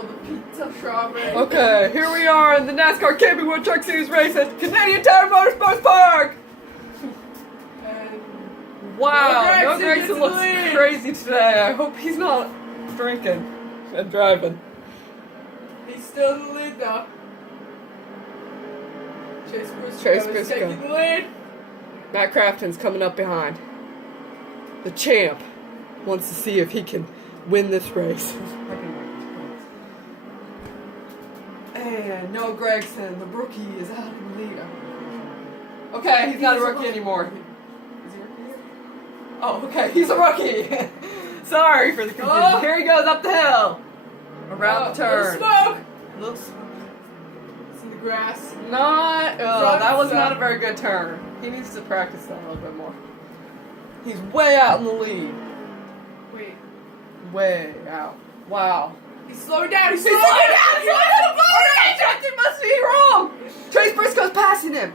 Oh, the pizza shop race. Okay, here we are in the NASCAR Camping World Truck Series race at Canadian Tire Motorsports Park. And Wow, No no Gregson Gregson gets looks the lead. crazy today. I hope he's not drinking and driving. he's still in the lead though. Chase Chase Briscoe is Briscoe. taking the lead. Matt Crafton's coming up behind. The champ wants to see if he can win this race. And Noah Gregson, the rookie, is out in the lead. Okay, he's not a rookie anymore. Is he a rookie? Oh, okay, he's a rookie. Sorry for the confusion. Oh. Here he goes up the hill. Around the turn. Smoke. Looks It's in the grass. not. Oh, Front that was side. not a very good turn. He needs to practice that a little bit more. He's way out in the lead. Wait. Way out. Wow. He's slowing down. He's He's slowing slowing down. down! He's slowing down! Something must be wrong! Chase Briscoe's passing him!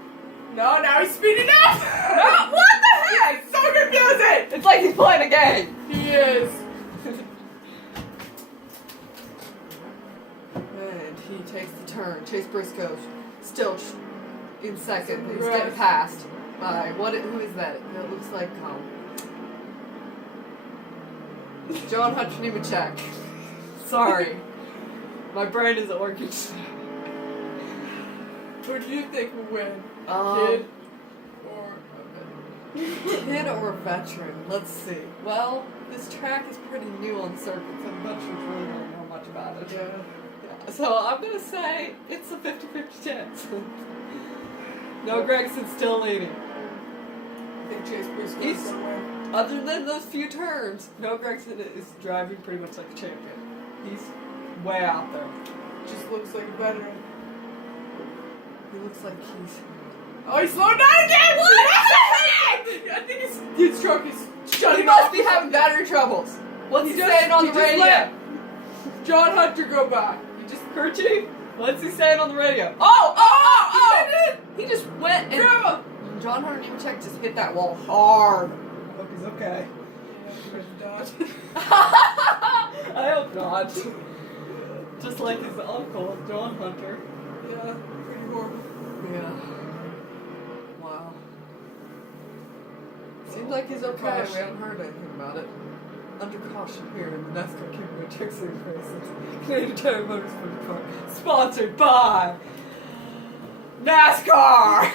No, now he's speeding up. No, what the heck? It's so confusing. It's like he's playing a game! He is. And he takes the turn. Chase Briscoe still in second. He's Right. getting passed by, who is that? It looks like, John Hutchinson. Sorry. My brain isn't working. Who do you think will win? Um, Kid or a veteran? Kid or veteran? Let's see. Well, this track is pretty new on circuits, and veterans really don't know much about it. Yeah. So I'm gonna say it's a 50-50 chance. No, Gregson's still leading. I think Chase Briscoe He's- is gonna win. Other than those few turns, no, Gregson is driving pretty much like a champion. He's way out there. Just looks like a veteran. He looks like he's. Oh, he's slowing down again! What the heck? I think his truck is shutting He must off be or having something. battery troubles. What's he just- saying on he the just radio? let John Hunter go by. He just Crew chief, what's he saying on the radio? Oh! He did it! He just went and Grandma! John Hunter Nemechek just hit that wall hard. I hope he's okay. I hope not. Just like his uncle, John Hunter. Yeah, pretty horrible. Yeah. Wow. Seems like he's okay. We haven't heard anything about it. Under caution here in the NASCAR Camping Truck Series races. Canadian Tire Motorsports Park. Sponsored by NASCAR!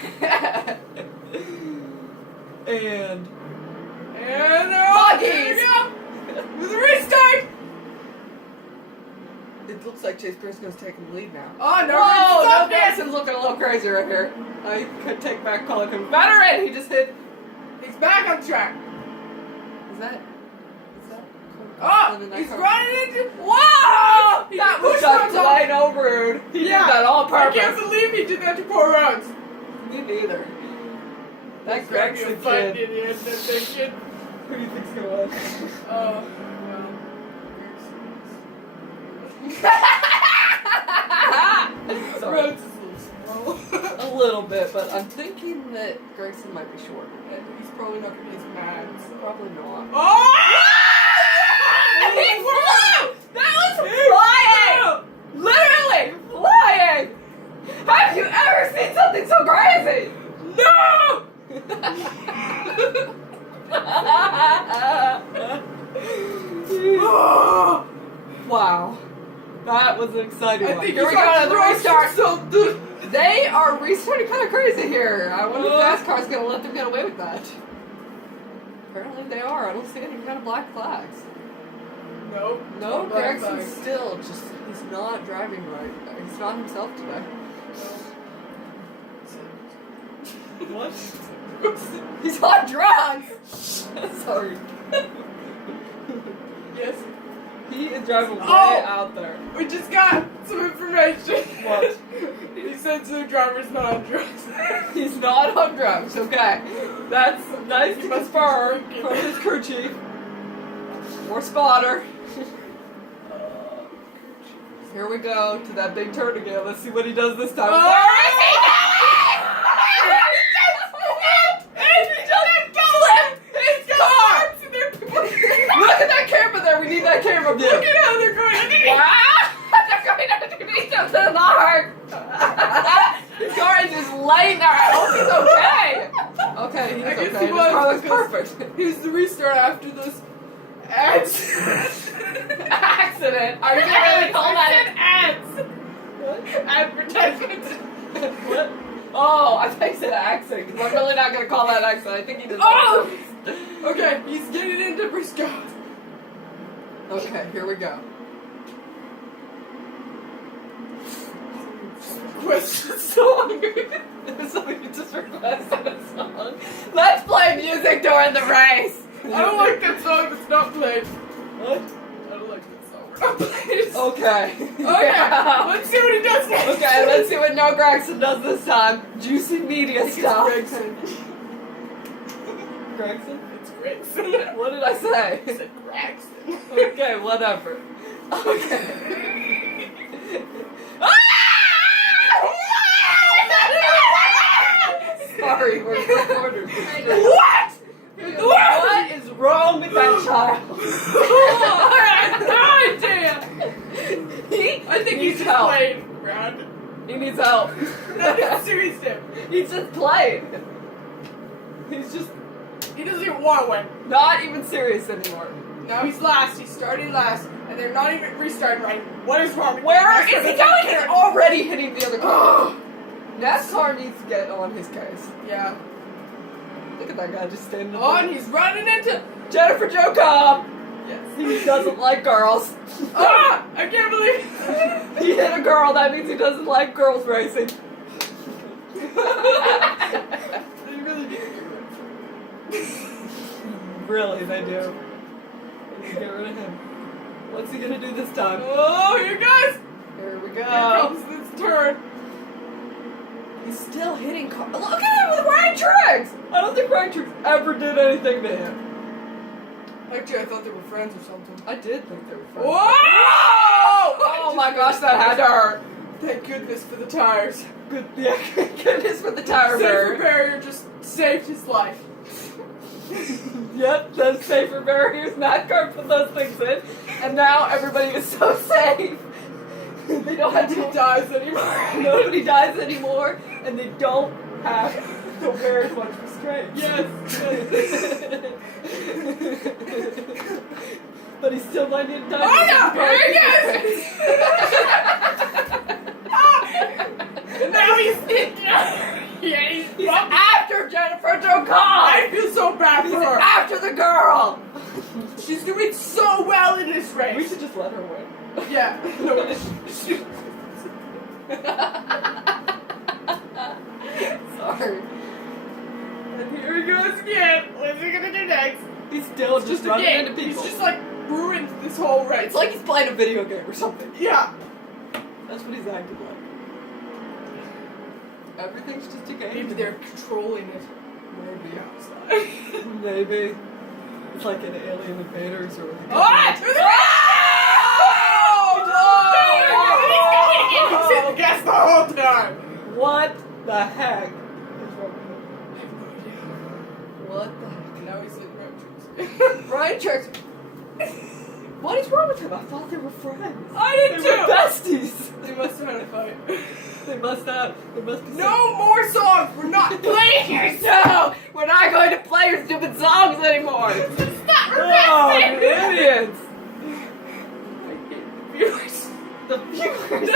and they're off! Here we go! With a restart! it looks like Chase Briscoe's taking the lead now. Oh, no, Whoa! Gregson, No, Gregson's looking a little crazy right here. I could take back calling him veteran. He just hit. He's back on track. Is that? Oh, in that he's car? running into. Whoa! He That was pushed just on plain old rude. He did that on I can't purpose. believe he did that to poor Rhodes. Me neither. That It's gonna be a Gregson fight kid. in the end, that thing, kid. Who do you think's gonna win? Well. Sorry. Rhodes is a little small. A little bit, but I'm thinking that Gregson might be short. And he's probably not gonna be as mad. So. Probably not. Oh! He flew! That was flying! Literally flying! Have you ever seen something so crazy? No! Wow. That was an exciting I one. think Here we he's go got to the Rhodes restart. himself, dude. They are restarting kind of crazy here. I wonder if NASCAR's going to let them get away with that. Apparently they are. I don't see any kind of black flags. Nope. No, Black Gregson's flags. still just, he's not driving right. He's not himself today. What? He's on drugs! Sorry. Yes. He is driving way Oh! out there. We just got some information. What? He said the driver's not on drugs. He's not on drugs, okay. That's nice He to must be confirm drinking. from his crew chief. Or spotter. Here we go to that big turn again. Let's see what he does this time. Oh! Where is he going? Look at that camera there. We need that camera view. Look at how they're going. Wow! They're okay. he This was. car looks because perfect. Here's the restart after this Accident. Are you Yes, really call that ads? What? Advertisements. What? Oh, I thought you said accident, because I'm really not going to call that accident. I think he just... Oh! Okay, he's getting into Briscoe. Okay, here we go. Question Song. There's somebody who just requested a song. Let's play music during the race. I don't like that song that's not played. What? I don't like that song. We're not playing. Okay. Okay, Yeah. let's see what he does next. Okay, let's see what Noah Gregson does this time. Juicy media stuff. Gregson. Gregson? It's Gregson. What did I say? I said Gregson. Okay, whatever. Okay. Sorry, we're reporters. What? What is wrong with that child? I have no idea. I think he's needs just help. playing around. He needs help. Nothing serious to him. He's just playing. He's just He doesn't even want to win. not even serious anymore. Now he's last. He's starting last, and they're not even restarting right. What is wrong with Where you? is he going? He's already hitting the other car. Oh. NASCAR needs to get on his case. Yeah. Look at that guy just standing Oh, there. and he's running into. Jennifer Jo Cobb. Yes. He doesn't like girls. Ah! I can't believe. He hit a girl. That means he doesn't like girls racing. They really do. Really, they do. Let's get rid of him. What's he gonna do this time? Oh, here it goes. Here we Here go. comes this turn. He's still hitting cars. Look at him with Ryan Triggs! I don't think Ryan Triggs ever did anything to him. Actually, I thought they were friends or something. I did think they were friends. Whoa! Oh my gosh, that had to hurt. Thank goodness for the tires. Good, yeah, goodness for the tire Safer barrier. barrier just saved his life. Yep, those safer barriers, NASCAR put those things in, and now everybody is so safe. They don't have Nobody to dies anymore. Nobody dies anymore, and they don't have to wear as much restraint. Yes. But he still might need to die. Oh no! Here he goes! Now he's He's after Jennifer Jo Cobb. I feel so bad He's for her. after the girl. She's doing so well in this race. We should just let her win. Yeah. No, Sorry. and here he goes again. What's he gonna do next? He's still just a running game. into people. He's just like ruined this whole race. It's like he's playing a video game or something. Yeah. That's what he's acting like. Everything's just a game. Maybe they're controlling it. Maybe. Outside. Maybe. It's like an Alien Invaders or... Oh! He's hitting the gas the whole time. What the heck is wrong with him? I have no idea. What the heck? Now he's hitting road Ryan Triggs. What is wrong with him? I thought they were friends. I did They were too. besties. They must have had a fight. They must have. There must be No more songs. We're not playing your No! We're not going to play your stupid songs anymore! Stop Oh, you idiots! Viewers. The viewers?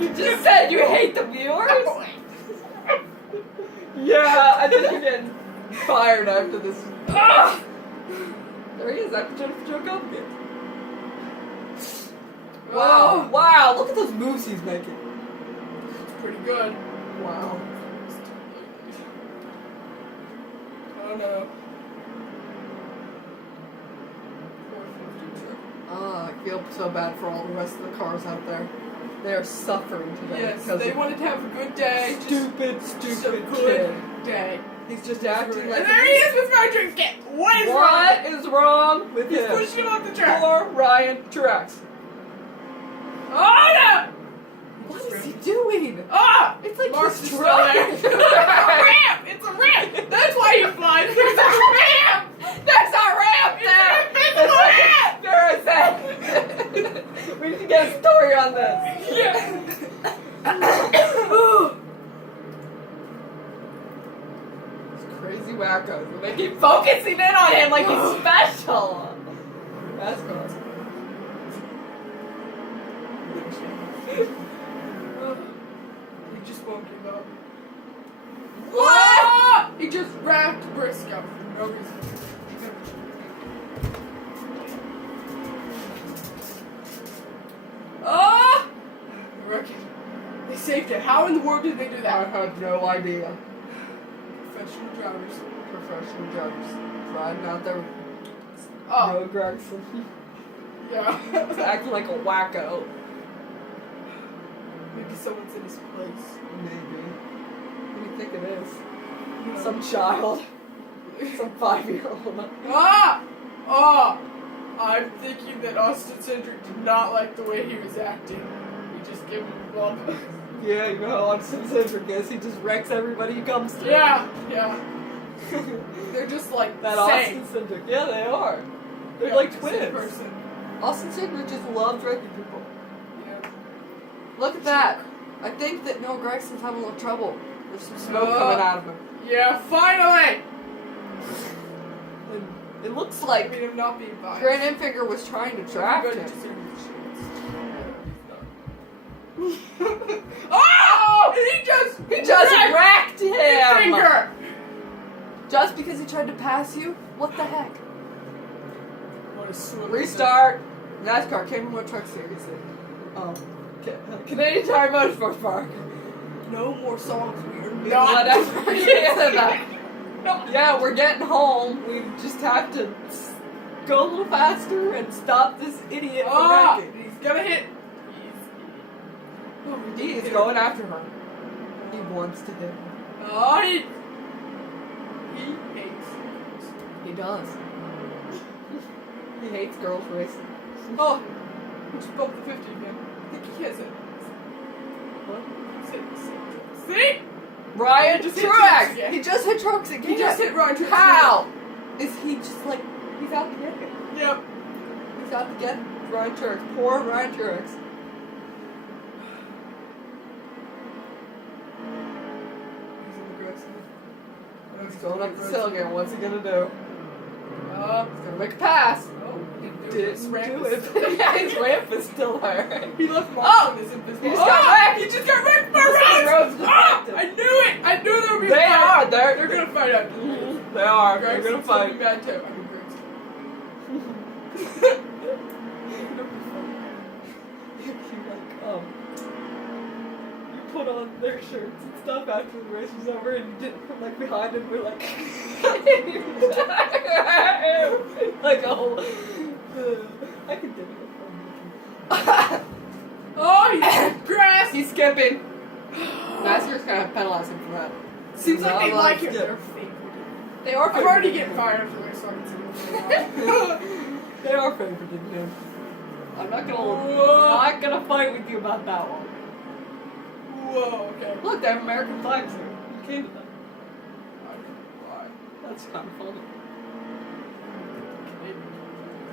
You just said you hate the viewers? Yeah, I think you're getting fired after this. Ah! There he is, after Jennifer Jo Cobb again. Oh. Wow, wow, look at those moves he's making. It's pretty good. Wow. Oh no. Ah, I feel so bad for all the rest of the cars out there. They are suffering today. Yes, because they of wanted to have a good day. stupid Just a kid. good day. He's just acting like And there he is with Roger. Get what is wrong? What is wrong with He's him? pushing him off the track. Poor Ryan Trucks. Oh no! What is he doing? Ah! It's like Mark's he's still there. It's a ramp! It's a ramp! That's why he flies! There's a ramp! There's a ramp there! There's a ramp! There is that. We need to get a story on this. Yeah. It's crazy wackos. And they keep focusing in on him like he's special. NASCAR. He just won't give up. What? He just wrapped Briscoe. No reason. Ah! Rookie. They saved it. How in the world did they do I that? have no idea. Professional drivers. Professional drivers riding out there. Oh, Noah Gregson. yeah. He's acting like a wacko. Maybe someone's in his place. Maybe. What do you think it is? Some child. Some 5-year-old. Ah! Oh! I'm thinking that Austin Cindric did not like the way he was acting. We just give him a bump. Yeah, you know how Austin Cindric is. He just wrecks everybody he comes to. Yeah, yeah. They're just like That same. Austin Cindric. Yeah, they are. They're Yeah, like the twins. same person. Austin Cindric just loves wrecking people. Yeah. Look at that. I think that Noah Gregson's having a little trouble. There's some smoke coming out of him. Yeah, finally! And it looks I like mean, I'm not being biased. Grant Enfinger was trying to trap Everybody him. deserves a chance. Oh! He just wrecked him! finger! Just because he tried to pass you? What the heck? What a swim. Restart. NASCAR came with Truck Series. Canadian Tire Motorsports Park. No more songs. We are Not not. ever get that. Yeah, we're getting home. We just have to go a little faster and stop this idiot from Ah! wrecking. He's gonna hit. He's going after her. He wants to hit her. Oh, he hates. He does. He hates girls racing. Oh, we just bumped the 50 again. I think he has it. What? See? Ryan He just hit Truex! Truex again. He just hit Truex again. He just hit Ryan Truex. How? Is he just like, he's out to get him? Yep. He's out to get Ryan Truex. Poor Ryan Truex. He's going up the hill again. What's he gonna do? He's gonna make a pass. Oh, Didn't do it. Yeah, his ramp is still there. He left marks Oh! on his invisible. He just got wrecked. He just got wrecked by The Rhodes! road's Ah! deflected. I knew it! I knew there would be a They fight. are. They're gonna fight after this. They are. They're Gregson's gonna fight. be mad too. I mean, You put on their shirts and stuff after the race was over, and you didn't from like behind him. We're like, like oh, I could get it. Oh, he's grass! He's skipping. Nascar's gonna penalize him for that. Seems like Not they allowed like to him. skip. They're favored. They are. I'm already favoriting getting him. fired after I started seeing They are favoriting him. I'm not gonna fight with you about that one. Whoa, okay. Look, they have American flags here. You came to them. Why? That's kind of funny.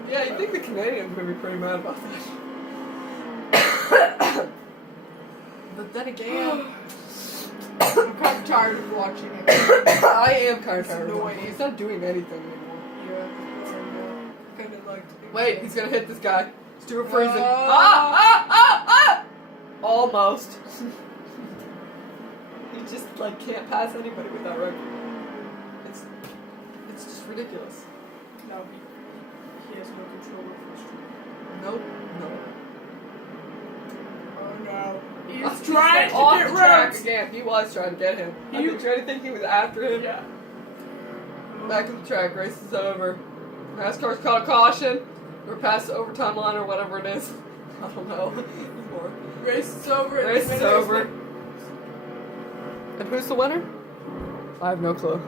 Yeah, you think the Canadians would be pretty mad about that. But then again, I'm kind of tired of watching it. I am kind of It's tired of annoying. him. He's not doing anything anymore. Yeah, kind of like. Wait, he's gonna hit this guy. Stuart Friesen. Ah! Almost. He just like can't pass anybody without wrecking. It's just ridiculous. No, he has no control over his street. Nope. No. Oh no. He's He's trying to off get the track Rhodes. again. He was trying to get him. He- Did you really think he was after him? Yeah. Back in the track, race is over. NASCAR's caught a caution. We're past the overtime line or whatever it is. I don't know anymore. Race is over. Race is over. And who's the winner? I have no clue.